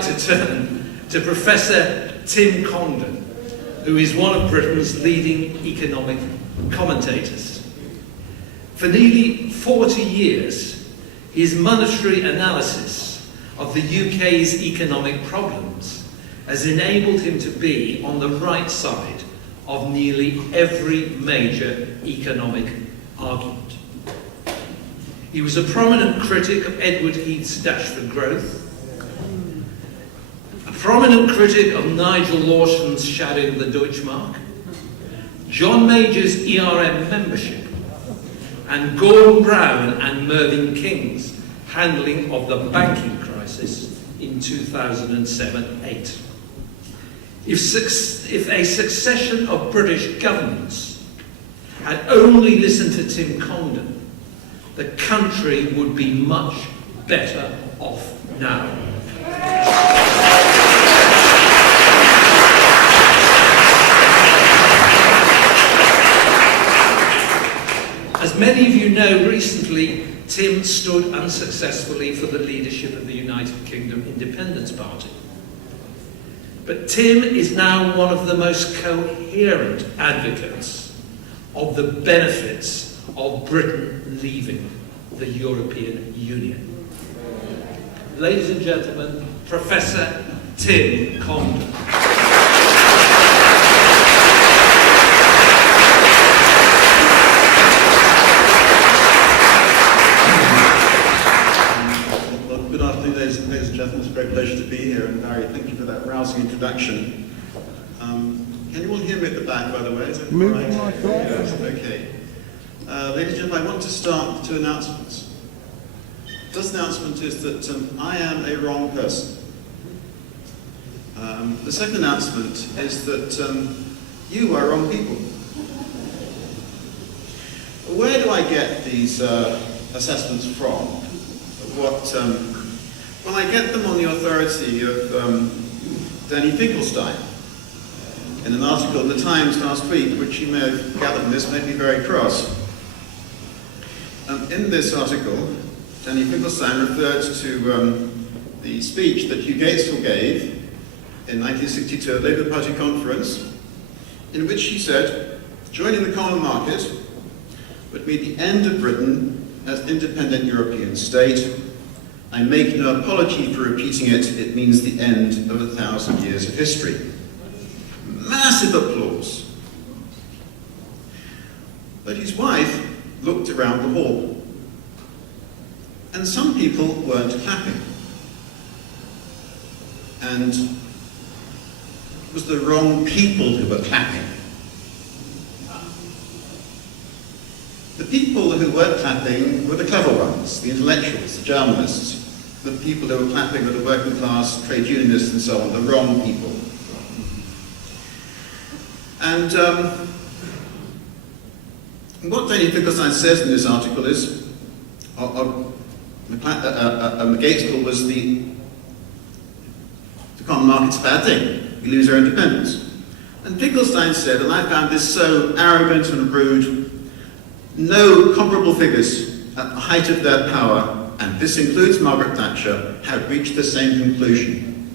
like to turn to Professor Tim Congdon, who is one of Britain's leading economic commentators. For nearly 40 years, his monetary analysis of the UK's economic problems has enabled him to be on the right side of nearly every major economic argument. He was a prominent critic of Edward Heath's Dash for Growth, a prominent critic of Nigel Lawson's Shadow the Deutschmark, John Major's ERM membership, and Gordon Brown and Mervyn King's handling of the banking crisis in 2007-8. If a succession of British governments had only listened to Tim Congdon, the country would be much better off now. As many of you know, recently Tim stood unsuccessfully for the leadership of the United Kingdom Independence Party. But Tim is now one of the most coherent advocates of the benefits of Britain leaving the European Union. Ladies and gentlemen, Professor Tim Congdon. Well, good afternoon, ladies and gentlemen. It's a great pleasure to be here. And Barry, thank you for that rousing introduction. Can you all hear me at the back, by the way? Is that all right? Yes, okay. Ladies and gentlemen, I want to start with two announcements. The first announcement is that I am a wrong person. The second announcement is that you are wrong people. Where do I get these assessments from? Well, I get them on the authority of Danny Finkelstein in an article in the Times last week, which you may have gathered from this, made me very cross. In this article, Danny Finkelstein referred to the speech that Hugh Gaitskell gave in 1962 at the Labour Party conference, in which he said, joining the common market would be the end of Britain as independent European state. I make no apology for repeating it. It means the end of 1,000 years of history. Massive applause. But his wife looked around the hall, and some people weren't clapping. And it was the wrong people who were clapping. The people who weren't clapping were the clever ones, the intellectuals, the journalists, the people who were clapping were the working class, trade unionists and so on, the wrong people. And what Danny Finkelstein says in this article is, Gaitskell was the common market's a bad thing. We lose our independence. And Finkelstein said, and I found this so arrogant and rude, no comparable figures at the height of their power, and this includes Margaret Thatcher, have reached the same conclusion.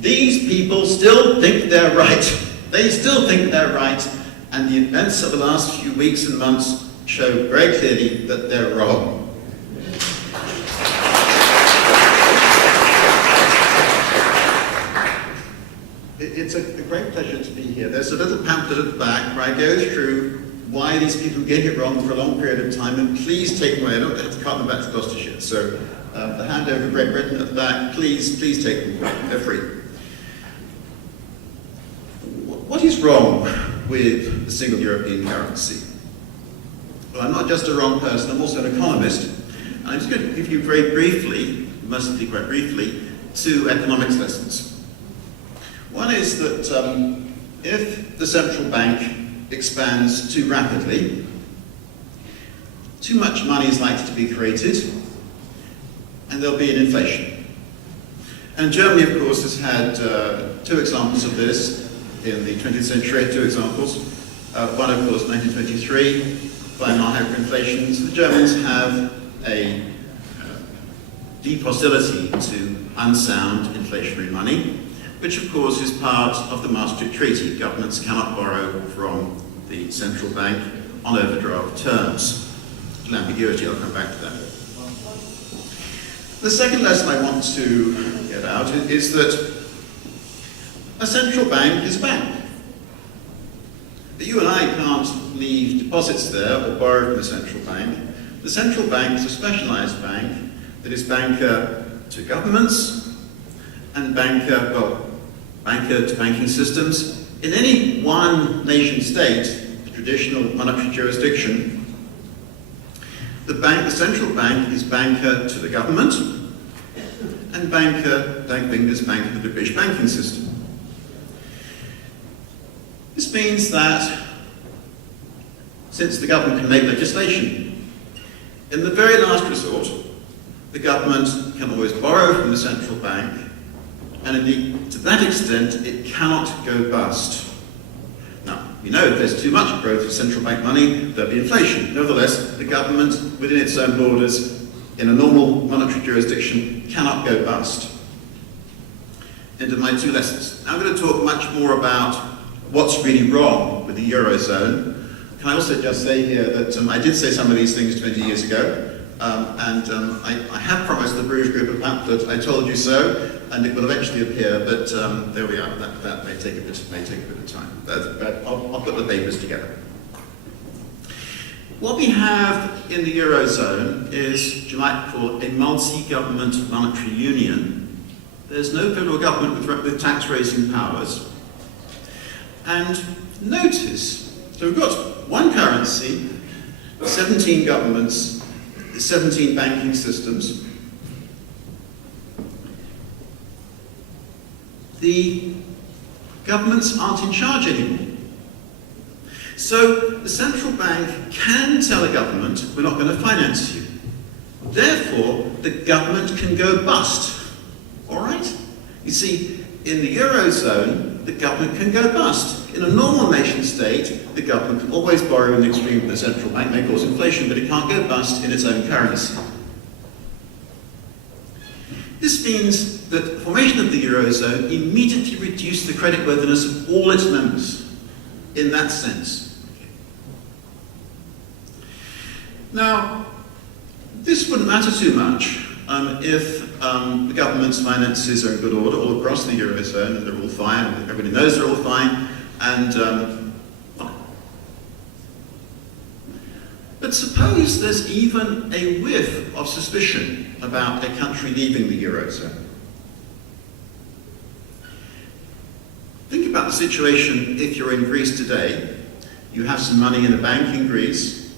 These people still think they're right. They still think they're right, and the events of the last few weeks and months show very clearly that they're wrong. It's a great pleasure to be here. There's a little pamphlet at the back where I go through why these people get it wrong for a long period of time, and please take them away. I don't have to cart them back to Gloucestershire. So the handover of Great Britain at the back, please take them away. They're free. What is wrong with the single European currency? Well, I'm not just a wrong person, I'm also an economist. And I'm just going to give you very briefly, mostly quite briefly, two economics lessons. One is that if the central bank expands too rapidly, too much money is likely to be created, and there'll be an inflation. And Germany, of course, has had two examples of this in the 20th century, two examples. One, of course, 1923, final hyperinflation. So the Germans have a deep hostility to unsound inflationary money, which of course is part of the Maastricht Treaty. Governments cannot borrow from the central bank on overdraft terms. An ambiguity, I'll come back to that. The second lesson I want to get out is that a central bank is a bank. You and I can't leave deposits there or borrow from the central bank. The central bank is a specialised bank that is banker to governments and banker to banking systems. In any one nation state, the traditional monetary jurisdiction, the central bank is banker to the government and banker to the British banking system. This means that since the government can make legislation, in the very last resort, the government can always borrow from the central bank, and indeed, to that extent, it cannot go bust. Now, we know if there's too much growth of central bank money, there'll be inflation. Nevertheless, the government, within its own borders, in a normal monetary jurisdiction, cannot go bust. Into my two lessons. Now I'm going to talk much more about what's really wrong with the Eurozone. Can I also just say here that I did say some of these things 20 years ago, I have promised the Bruges group a pamphlet, I told you so, and it will eventually appear, but there we are, that may take a bit of time. But I'll put the papers together. What we have in the Eurozone is, you might call, a multi-government monetary union. There's no federal government with tax-raising powers. And notice, so we've got one currency, 17 governments, 17 banking systems. The governments aren't in charge anymore. So the central bank can tell a government, we're not going to finance you. Therefore, the government can go bust. All right? You see, in the Eurozone, the government can go bust. In a normal nation state, the government can always borrow in the extreme from the central bank, may cause inflation, but it can't go bust in its own currency. This means that the formation of the Eurozone immediately reduced the creditworthiness of all its members, in that sense. Now, this wouldn't matter too much if the government's finances are in good order all across the Eurozone and they're all fine, and everybody knows they're all fine, and but suppose there's even a whiff of suspicion about a country leaving the Eurozone. Think about the situation if you're in Greece today. You have some money in a bank in Greece.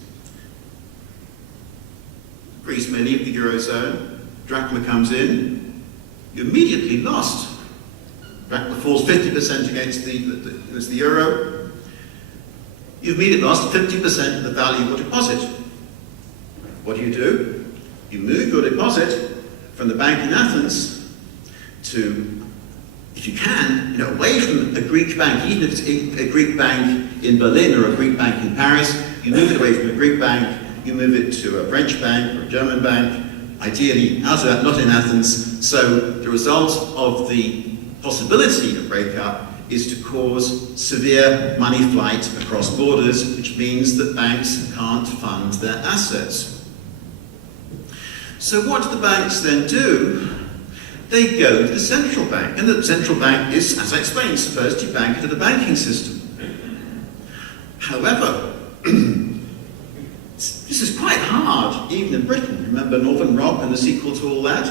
Greece may leave the Eurozone. Drachma comes in. You're immediately lost. Drachma falls 50% against the euro. You've immediately lost 50% of the value of your deposit. What do? You move your deposit from the bank in Athens to, if you can, away from a Greek bank, even if it's a Greek bank in Berlin or a Greek bank in Paris. You move it away from a Greek bank, you move it to a French bank or a German bank, ideally out of that, not in Athens. So the result of the possibility of breakup is to cause severe money flight across borders, which means that banks can't fund their assets. So what do the banks then do? They go to the central bank, and the central bank is, as I explained, supposed to bank into the banking system. However, this is quite hard, even in Britain. Remember Northern Rock and the sequel to all that?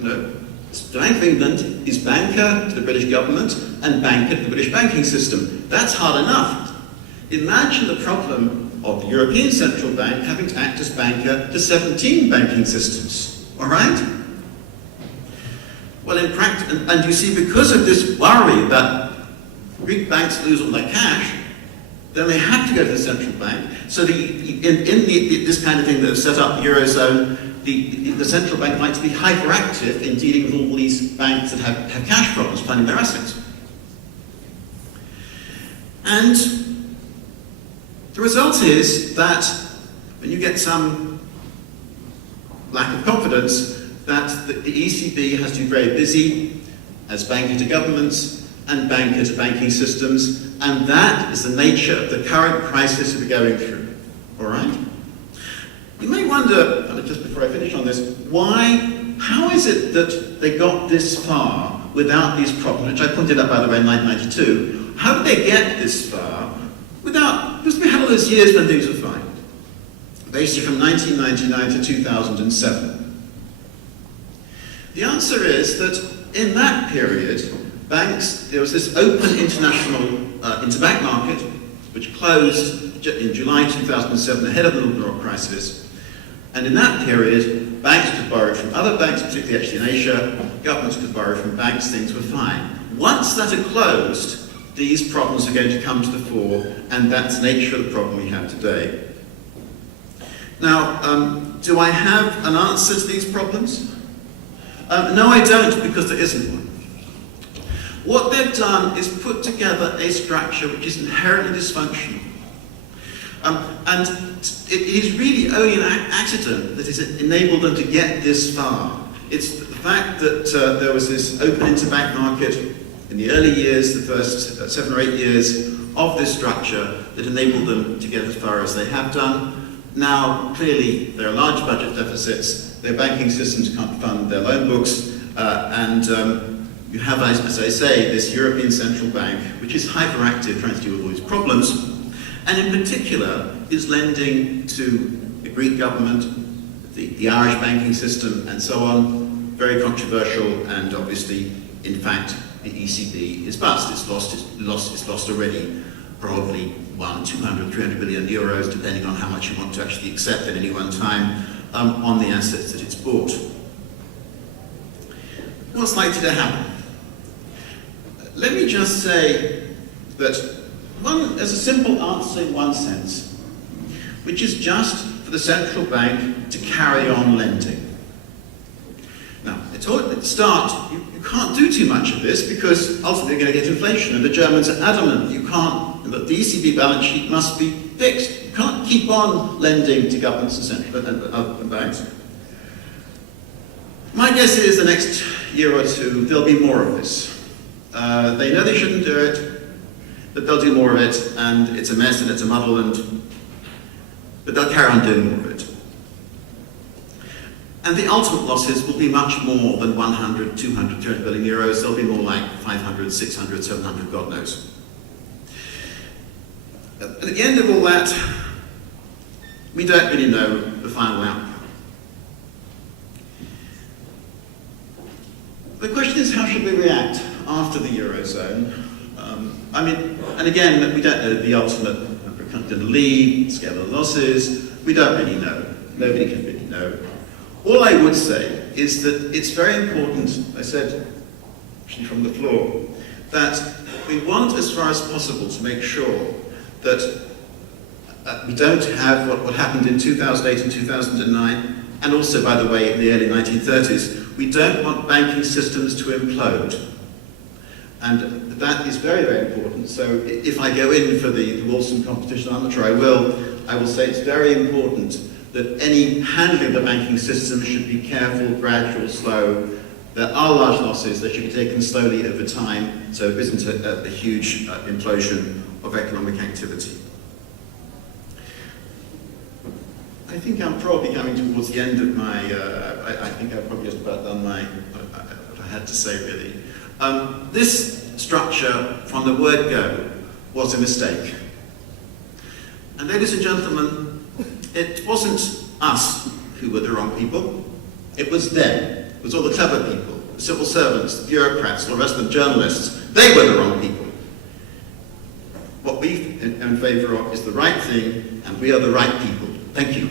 The Bank of England is banker to the British government and banker to the British banking system. That's hard enough. Imagine the problem of the European Central Bank having to act as banker to 17 banking systems. All right? Well, in practice, and you see, because of this worry that Greek banks lose all their cash, then they have to go to the central bank. So this kind of thing that has set up the Eurozone, the central bank likes to be hyperactive in dealing with all these banks that have cash problems funding their assets. And the result is that when you get some lack of confidence, that the ECB has to be very busy as banker to governments and banker to banking systems, and that is the nature of the current crisis that we're going through. All right? You may wonder, just before I finish on this, how is it that they got this far without these problems, which I pointed out, by the way, in 1992. How did they get this far because we had all those years when things were fine? Basically from 1999 to 2007. The answer is that in that period, there was this open international interbank market, which closed in July 2007 ahead of the Northern crisis. And in that period, banks could borrow from other banks, particularly actually in Asia, governments could borrow from banks, things were fine. Once that had closed, these problems are going to come to the fore, and that's the nature of the problem we have today. Now, do I have an answer to these problems? No, I don't, because there isn't one. What they've done is put together a structure which is inherently dysfunctional. And it is really only an accident that has enabled them to get this far. It's the fact that there was this open interbank market in the early years, the first 7 or 8 years of this structure, that enabled them to get as far as they have done. Now, clearly, there are large budget deficits, their banking systems can't fund their loan books, and you have, as I say, this European Central Bank, which is hyperactive, trying to deal with all these problems, and in particular is lending to the Greek government, the Irish banking system, and so on. Very controversial, and obviously, in fact, the ECB is bust. It's lost already probably 200, 300 billion euros, depending on how much you want to actually accept at any one time, on the assets that it's bought. What's likely to happen? Let me just say that there's a simple answer in one sense, which is just for the central bank to carry on lending. Now, at the start, you can't do too much of this because ultimately you're going to get inflation, and the Germans are adamant that the ECB balance sheet must be fixed. You can't keep on lending to governments and central and banks. My guess is the next year or two, there'll be more of this. They know they shouldn't do it, but they'll do more of it, and it's a mess and it's a muddle, but they'll carry on doing more of it. And the ultimate losses will be much more than 100, 200, 300 billion euros. They'll be more like 500, 600, 700, God knows. At the end of all that, we don't really know the final outcome. The question is, how should we react after the Eurozone? And again, we don't know the ultimate number of countries in the lead, scale of losses. We don't really know. Nobody can really know. All I would say is that it's very important, I said actually from the floor, that we want as far as possible to make sure that we don't have what happened in 2008 and 2009, and also, by the way, in the early 1930s. We don't want banking systems to implode. And that is very, very important. So if I go in for the Wilson competition, I'm not sure I will say it's very important that any handling of the banking system should be careful, gradual, slow. There are large losses that should be taken slowly over time, so there isn't a huge implosion of economic activity. I think I'm probably coming towards the end of my, I think I've probably just about done what I had to say, really. This structure, from the word go, was a mistake. And ladies and gentlemen, it wasn't us who were the wrong people. It was them. It was all the clever people, the civil servants, the bureaucrats, all the rest of the journalists. They were the wrong people. What we are in favour of is the right thing, and we are the right people. Thank you.